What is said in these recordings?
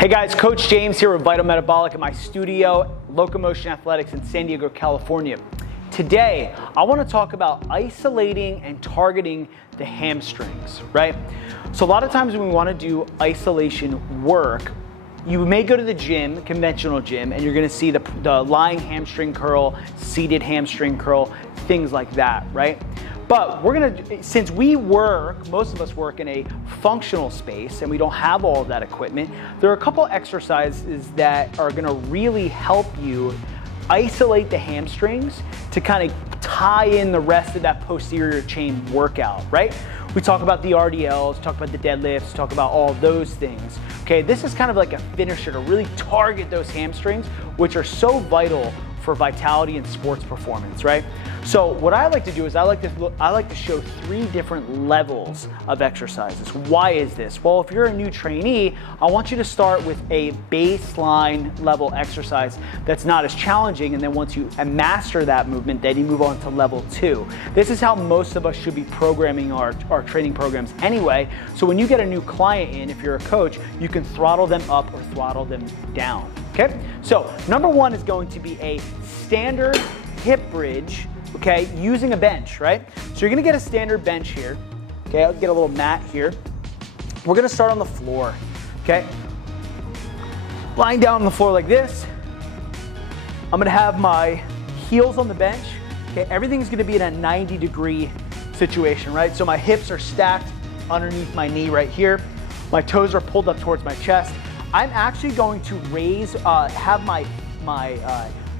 Hey guys, Coach James here with Vital Metabolic at my studio, Locomotion Athletics in San Diego, California. Today, I want to talk about isolating and targeting the hamstrings, right? So a lot of times when we want to do isolation work, you may go to the gym, conventional gym, and you're going to see the lying hamstring curl, seated hamstring curl, things like that, right? But we're gonna, since most of us work in a functional space and we don't have all of that equipment, there are a couple exercises that are gonna really help you isolate the hamstrings to kind of tie in the rest of that posterior chain workout, right? We talk about the RDLs, talk about the deadlifts, talk about all those things. Okay, this is kind of like a finisher to really target those hamstrings, which are so vital for vitality and sports performance, right? So what I like to do is I like to show 3 different levels of exercises. Why is this? Well, if you're a new trainee, I want you to start with a baseline level exercise that's not as challenging, and then once you master that movement, then you move on to level 2. This is how most of us should be programming our training programs anyway. So when you get a new client in, if you're a coach, you can throttle them up or throttle them down. Okay, so number 1 is going to be a standard hip bridge, okay, using a bench, right? So you're gonna get a standard bench here, okay? I'll get a little mat here. We're gonna start on the floor, okay? Lying down on the floor like this. I'm gonna have my heels on the bench, okay? Everything's gonna be in a 90-degree situation, right? So my hips are stacked underneath my knee right here. My toes are pulled up towards my chest. I'm actually going to have my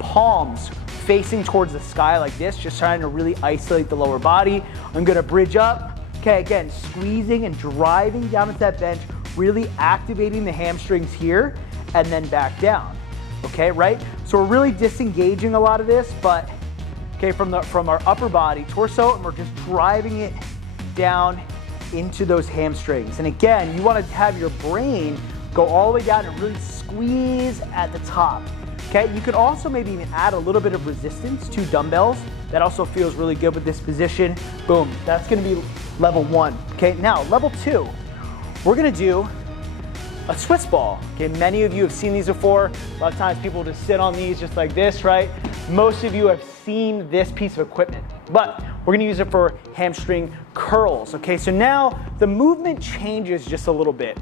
palms facing towards the sky like this, just trying to really isolate the lower body. I'm gonna bridge up, okay, again, squeezing and driving down at that bench, really activating the hamstrings here, and then back down, okay, right? So we're really disengaging a lot of this, but, okay, from our upper body, torso, and we're just driving it down into those hamstrings. And again, you wanna have your brain go all the way down and really squeeze at the top. Okay, you could also maybe even add a little bit of resistance to dumbbells. That also feels really good with this position. Boom, that's gonna be level 1. Okay, now level 2, we're gonna do a Swiss ball. Okay, many of you have seen these before. A lot of times people just sit on these just like this, right? Most of you have seen this piece of equipment, but we're gonna use it for hamstring curls. Okay, so now the movement changes just a little bit,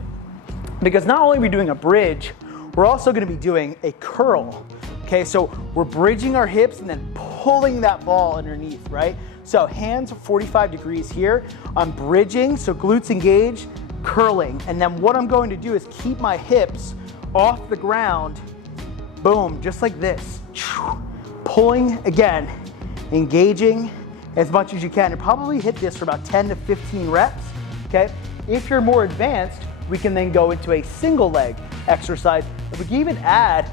because not only are we doing a bridge, we're also gonna be doing a curl. Okay, so we're bridging our hips and then pulling that ball underneath, right? So hands 45 degrees here. I'm bridging, so glutes engaged, curling. And then what I'm going to do is keep my hips off the ground, boom, just like this. Pulling again, engaging as much as you can. And probably hit this for about 10 to 15 reps, okay? If you're more advanced, we can then go into a single leg exercise. If we can even add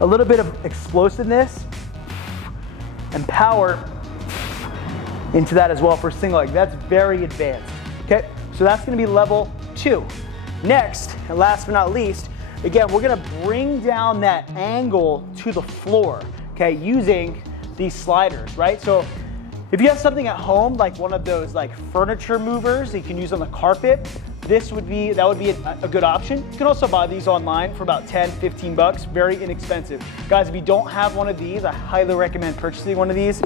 a little bit of explosiveness and power into that as well for single leg. That's very advanced, okay? So that's gonna be level 2. Next, and last but not least, again, we're gonna bring down that angle to the floor, okay, using these sliders, right? So if you have something at home, like one of those like furniture movers that you can use on the carpet, that would be a good option. You can also buy these online for about 10, 15 bucks, very inexpensive. Guys, if you don't have one of these, I highly recommend purchasing one of these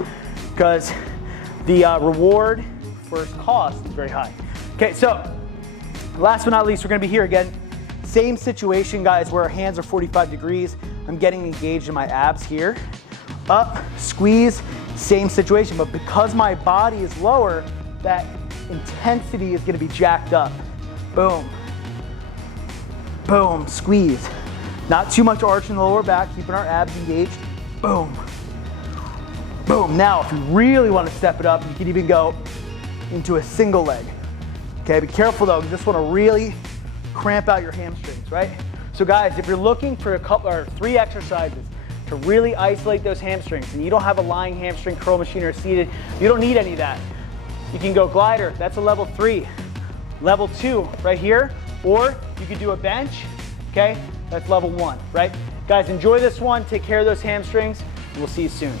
because the reward versus cost is very high. Okay, so last but not least, we're gonna be here again. Same situation, guys, where our hands are 45 degrees. I'm getting engaged in my abs here. Up, squeeze, same situation, but because my body is lower, that intensity is gonna be jacked up. Boom, boom, squeeze. Not too much arch in the lower back, keeping our abs engaged. Boom, boom. Now, if you really want to step it up, you can even go into a single leg. Okay, be careful though, you just want to really cramp out your hamstrings, right? So guys, if you're looking for a couple or 3 exercises to really isolate those hamstrings, and you don't have a lying hamstring curl machine or seated, you don't need any of that. You can go glider, that's a level 3. Level 2 right here, or you could do a bench, okay? That's level 1, right? Guys, enjoy this one, take care of those hamstrings, and we'll see you soon.